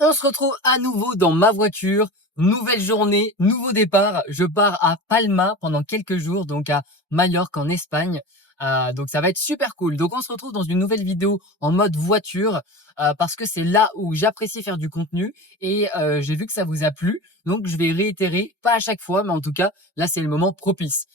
On se retrouve à nouveau dans ma voiture. Nouvelle journée, nouveau départ. Je pars à Palma pendant quelques jours, donc à Majorque en Espagne. Donc ça va être super cool. Donc on se retrouve dans une nouvelle vidéo en mode voiture parce que c'est là où j'apprécie faire du contenu et j'ai vu que ça vous a plu. Donc je vais réitérer, pas à chaque fois, mais en tout cas là c'est le moment propice.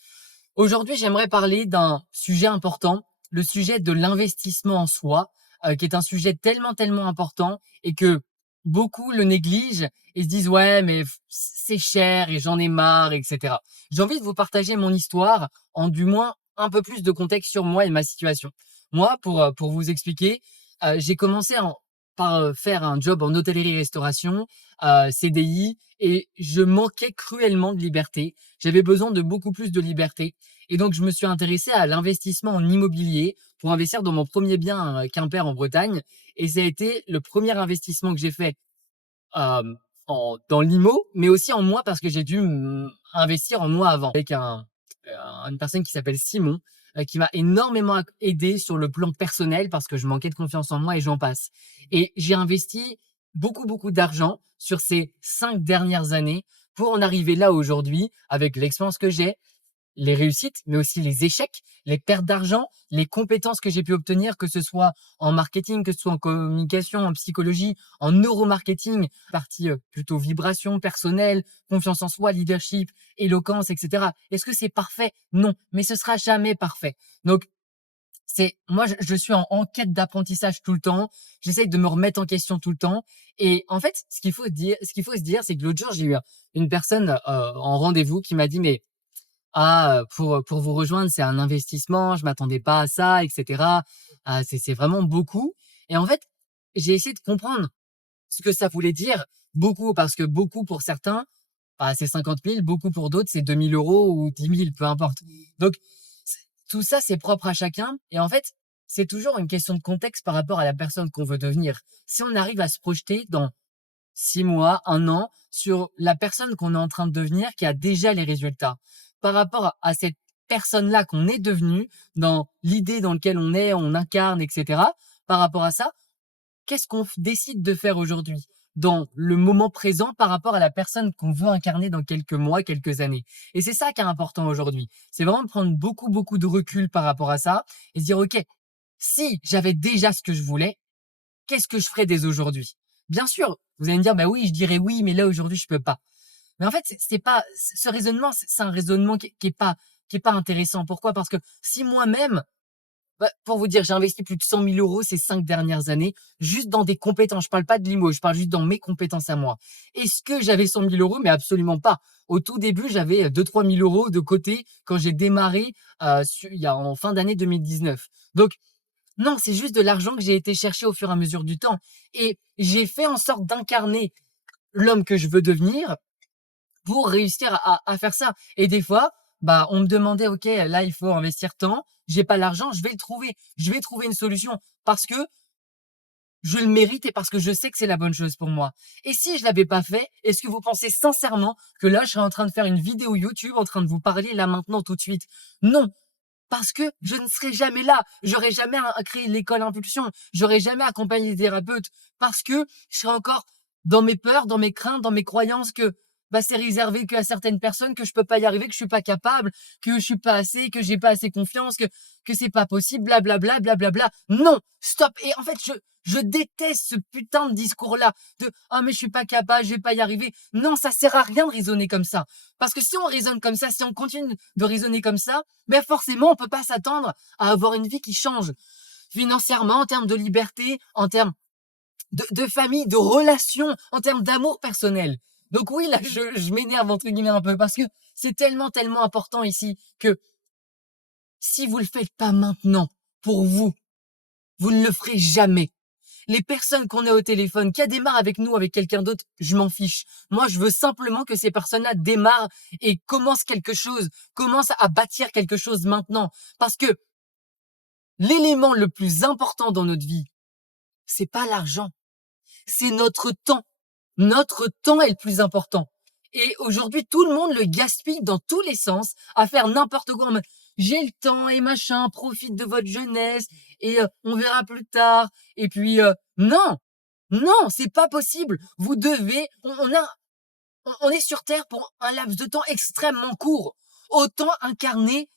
Aujourd'hui j'aimerais parler d'un sujet important, le sujet de l'investissement en soi, qui est un sujet tellement important et que beaucoup le négligent et se disent ouais mais c'est cher et j'en ai marre, etc. J'ai envie de vous partager mon histoire en du moins un peu plus de contexte sur moi et ma situation. Moi, pour vous expliquer, j'ai commencé par faire un job en hôtellerie-restauration, CDI, et je manquais cruellement de liberté. J'avais besoin de beaucoup plus de liberté. Et donc, je me suis intéressé à l'investissement en immobilier pour investir dans mon premier bien Quimper en Bretagne. Et ça a été le premier investissement que j'ai fait euh, dans l'IMO, mais aussi en moi parce que j'ai dû investir en moi avant avec une personne qui s'appelle Simon, qui m'a énormément aidé sur le plan personnel parce que je manquais de confiance en moi et j'en passe. Et j'ai investi beaucoup d'argent sur ces 5 dernières années pour en arriver là aujourd'hui avec l'expérience que j'ai, les réussites, mais aussi les échecs, les pertes d'argent, les compétences que j'ai pu obtenir, que ce soit en marketing, que ce soit en communication, en psychologie, en neuromarketing, partie plutôt vibration personnelle, confiance en soi, leadership, éloquence, etc. Est-ce que c'est parfait? Non, mais ce sera jamais parfait. Donc, moi, je suis en quête d'apprentissage tout le temps. J'essaye de me remettre en question tout le temps. Et en fait, ce qu'il faut se dire, c'est que l'autre jour, j'ai eu une personne en rendez-vous qui m'a dit, mais pour vous rejoindre, c'est un investissement, je m'attendais pas à ça, et cetera. C'est vraiment beaucoup et en fait, j'ai essayé de comprendre ce que ça voulait dire. Beaucoup, parce que beaucoup pour certains, bah, c'est 50 000, beaucoup pour d'autres, c'est 2 000 € ou 10 000, peu importe. Donc tout ça, c'est propre à chacun et en fait, c'est toujours une question de contexte par rapport à la personne qu'on veut devenir. Si on arrive à se projeter dans 6 mois, 1 an, sur la personne qu'on est en train de devenir qui a déjà les résultats. Par rapport à cette personne-là qu'on est devenu, dans l'idée dans laquelle on incarne, etc. Par rapport à ça, qu'est-ce qu'on décide de faire aujourd'hui, dans le moment présent, par rapport à la personne qu'on veut incarner dans quelques mois, quelques années. Et c'est ça qui est important aujourd'hui. C'est vraiment de prendre beaucoup de recul par rapport à ça et se dire, OK, si j'avais déjà ce que je voulais, qu'est-ce que je ferais dès aujourd'hui? Bien sûr, vous allez me dire, bah oui, je dirais oui, mais là aujourd'hui je peux pas. Mais en fait, c'est pas ce raisonnement, c'est un raisonnement qui est pas intéressant. Pourquoi? Parce que si moi-même, bah, pour vous dire, j'ai investi plus de 100 000 € ces 5 dernières années, juste dans des compétences. Je parle pas de l'IMO, je parle juste dans mes compétences à moi. Est-ce que j'avais 100 000 €? Mais absolument pas. Au tout début, j'avais 2 000 à 3 000 € de côté quand j'ai démarré il y a en fin d'année 2019. Donc non, c'est juste de l'argent que j'ai été chercher au fur et à mesure du temps. Et j'ai fait en sorte d'incarner l'homme que je veux devenir pour réussir à faire ça. Et des fois, bah, on me demandait, OK, là, il faut investir tant, j'ai pas l'argent, je vais le trouver. Je vais trouver une solution parce que je le mérite et parce que je sais que c'est la bonne chose pour moi. Et si je l'avais pas fait, est-ce que vous pensez sincèrement que là, je serais en train de faire une vidéo YouTube en train de vous parler là maintenant tout de suite? Non, parce que je ne serai jamais là. J'aurais jamais créé l'école Impulsion. J'aurais jamais accompagné des thérapeutes parce que je serais encore dans mes peurs, dans mes craintes, dans mes croyances que bah, c'est réservé qu'à certaines personnes, que je peux pas y arriver, que je suis pas capable, que je suis pas assez, que j'ai pas assez confiance, que c'est pas possible, blablabla, blablabla. Non, stop. Et en fait, je déteste ce putain de discours-là de ah mais je suis pas capable, je vais pas y arriver. Non, ça sert à rien de raisonner comme ça. Parce que si on raisonne comme ça, si on continue de raisonner comme ça, ben forcément, on peut pas s'attendre à avoir une vie qui change financièrement, en termes de liberté, en termes de famille, de relations, en termes d'amour personnel. Donc oui, là, je m'énerve entre guillemets un peu parce que c'est tellement important ici que si vous le faites pas maintenant pour vous, vous ne le ferez jamais. Les personnes qu'on a au téléphone, qui démarrent avec nous, avec quelqu'un d'autre, je m'en fiche. Moi, je veux simplement que ces personnes-là démarrent et commencent quelque chose, commencent à bâtir quelque chose maintenant. Parce que l'élément le plus important dans notre vie, c'est pas l'argent, c'est notre temps. Notre temps est le plus important. Et aujourd'hui, tout le monde le gaspille dans tous les sens à faire n'importe quoi. J'ai le temps et machin, profite de votre jeunesse et on verra plus tard. Et puis non, Non, c'est pas possible. Vous devez, on est sur Terre pour un laps de temps extrêmement court. Autant incarner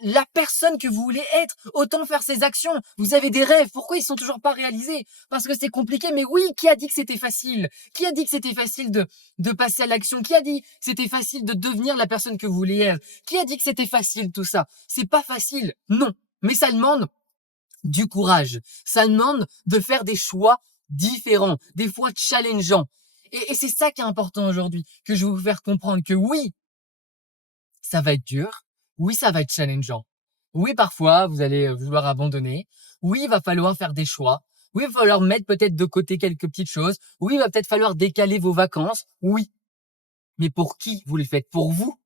la personne que vous voulez être, autant faire ses actions. Vous avez des rêves, pourquoi ils sont toujours pas réalisés? Parce que c'est compliqué, mais oui, qui a dit que c'était facile? Qui a dit que c'était facile de passer à l'action? Qui a dit que c'était facile de devenir la personne que vous voulez être? Qui a dit que c'était facile tout ça? C'est pas facile, non. Mais ça demande du courage. Ça demande de faire des choix différents, des fois challengeants. Et c'est ça qui est important aujourd'hui, que je vais vous faire comprendre que oui, ça va être dur. Oui, ça va être challengeant. Oui, parfois, vous allez vouloir abandonner. Oui, il va falloir faire des choix. Oui, il va falloir mettre peut-être de côté quelques petites choses. Oui, il va peut-être falloir décaler vos vacances. Oui. Mais pour qui vous le faites? Pour vous.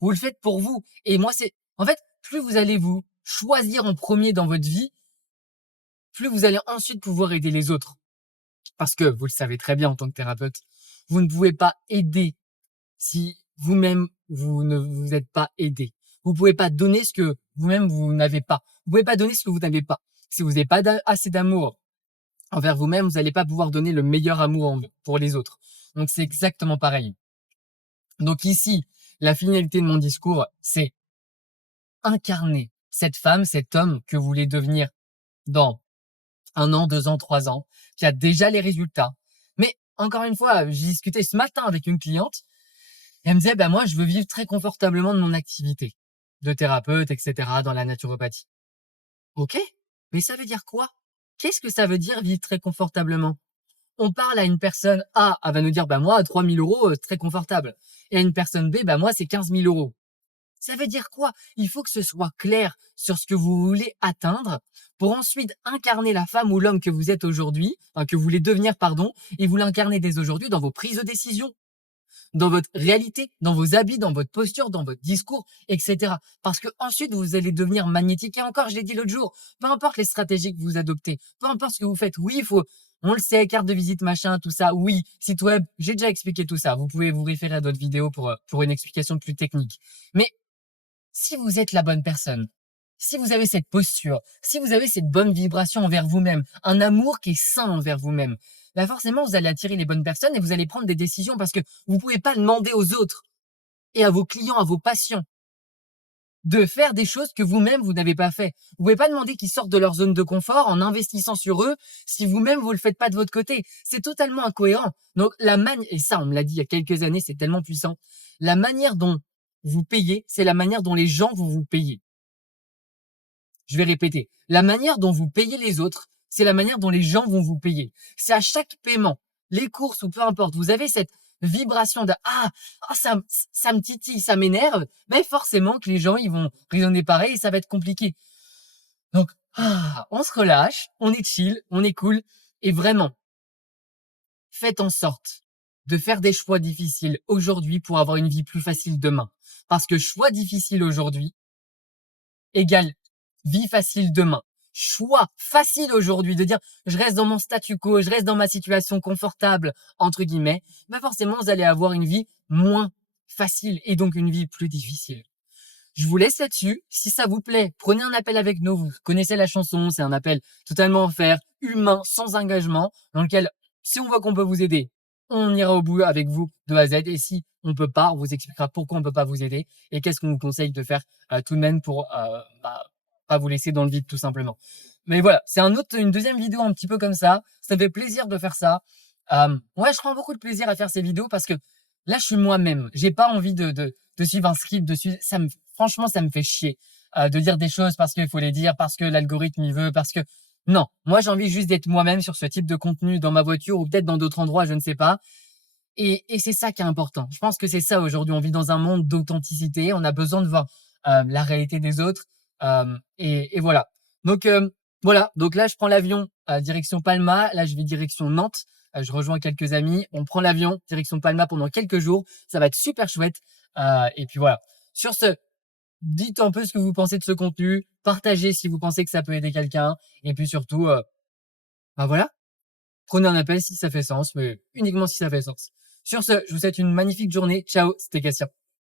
Vous le faites pour vous. Et moi, en fait, plus vous allez vous choisir en premier dans votre vie, plus vous allez ensuite pouvoir aider les autres. Parce que, vous le savez très bien en tant que thérapeute, vous ne pouvez pas aider si vous-même, vous ne vous êtes pas aidé. Vous pouvez pas donner ce que vous-même, vous n'avez pas. Vous pouvez pas donner ce que vous n'avez pas. Si vous n'avez pas assez d'amour envers vous-même, vous n'allez pas pouvoir donner le meilleur amour pour les autres. Donc, c'est exactement pareil. Donc ici, la finalité de mon discours, c'est incarner cette femme, cet homme que vous voulez devenir dans 1 an, 2 ans, 3 ans, qui a déjà les résultats. Mais encore une fois, j'ai discuté ce matin avec une cliente. Et elle me disait, bah moi, je veux vivre très confortablement de mon activité de thérapeute, etc., dans la naturopathie. Ok, mais ça veut dire quoi? Qu'est-ce que ça veut dire vivre très confortablement? On parle à une personne A, elle va nous dire, bah moi, à 3 000 euros, très confortable. Et à une personne B, bah moi, c'est 15 000 euros. Ça veut dire quoi? Il faut que ce soit clair sur ce que vous voulez atteindre pour ensuite incarner la femme ou l'homme que vous êtes aujourd'hui, enfin, que vous voulez devenir, pardon, et vous l'incarnez dès aujourd'hui dans vos prises de décision, dans votre réalité, dans vos habits, dans votre posture, dans votre discours, etc. Parce que ensuite, vous allez devenir magnétique. Et encore, je l'ai dit l'autre jour, peu importe les stratégies que vous adoptez, peu importe ce que vous faites, oui, il faut, on le sait, carte de visite, machin, tout ça, oui, site web, j'ai déjà expliqué tout ça. Vous pouvez vous référer à d'autres vidéos pour une explication plus technique. Mais si vous êtes la bonne personne, si vous avez cette posture, si vous avez cette bonne vibration envers vous-même, un amour qui est sain envers vous-même, bah forcément, vous allez attirer les bonnes personnes et vous allez prendre des décisions parce que vous pouvez pas demander aux autres et à vos clients, à vos patients de faire des choses que vous-même, vous n'avez pas fait. Vous pouvez pas demander qu'ils sortent de leur zone de confort en investissant sur eux si vous-même, vous le faites pas de votre côté. C'est totalement incohérent. Donc, et ça, on me l'a dit il y a quelques années, c'est tellement puissant. La manière dont vous payez, c'est la manière dont les gens vont vous payer. Je vais répéter. La manière dont vous payez les autres, c'est la manière dont les gens vont vous payer. C'est à chaque paiement, les courses ou peu importe, vous avez cette vibration de ça me titille, ça m'énerve, mais forcément que les gens ils vont raisonner pareil et ça va être compliqué. Donc on se relâche, on est chill, on est cool et vraiment faites en sorte de faire des choix difficiles aujourd'hui pour avoir une vie plus facile demain. Parce que choix difficile aujourd'hui égale vie facile demain. Choix facile aujourd'hui de dire je reste dans mon statu quo, je reste dans ma situation confortable, entre guillemets, bah forcément vous allez avoir une vie moins facile et donc une vie plus difficile. Je vous laisse là-dessus. Si ça vous plaît, prenez un appel avec nous. Vous connaissez la chanson, c'est un appel totalement offert, humain, sans engagement, dans lequel, si on voit qu'on peut vous aider, on ira au bout avec vous de A à Z. Et si on peut pas, on vous expliquera pourquoi on peut pas vous aider et qu'est-ce qu'on vous conseille de faire tout de même pour pas vous laisser dans le vide tout simplement. Mais voilà, c'est une deuxième vidéo un petit peu comme ça. Ça me fait plaisir de faire ça. Ouais, je prends beaucoup de plaisir à faire ces vidéos parce que là, je suis moi-même. J'ai pas envie de suivre un script, franchement, ça me fait chier de dire des choses parce qu'il faut les dire, parce que l'algorithme il veut, parce que non. Moi, j'ai envie juste d'être moi-même sur ce type de contenu dans ma voiture ou peut-être dans d'autres endroits, je ne sais pas. Et c'est ça qui est important. Je pense que c'est ça aujourd'hui. On vit dans un monde d'authenticité. On a besoin de voir la réalité des autres. Et voilà. Donc voilà. Donc là, je prends l'avion direction Palma. Là, je vais direction Nantes. Je rejoins quelques amis. On prend l'avion direction Palma pendant quelques jours. Ça va être super chouette. Et puis voilà. Sur ce, dites un peu ce que vous pensez de ce contenu. Partagez si vous pensez que ça peut aider quelqu'un. Et puis surtout, bah voilà. Prenez un appel si ça fait sens, mais uniquement si ça fait sens. Sur ce, je vous souhaite une magnifique journée. Ciao, c'était Gatien.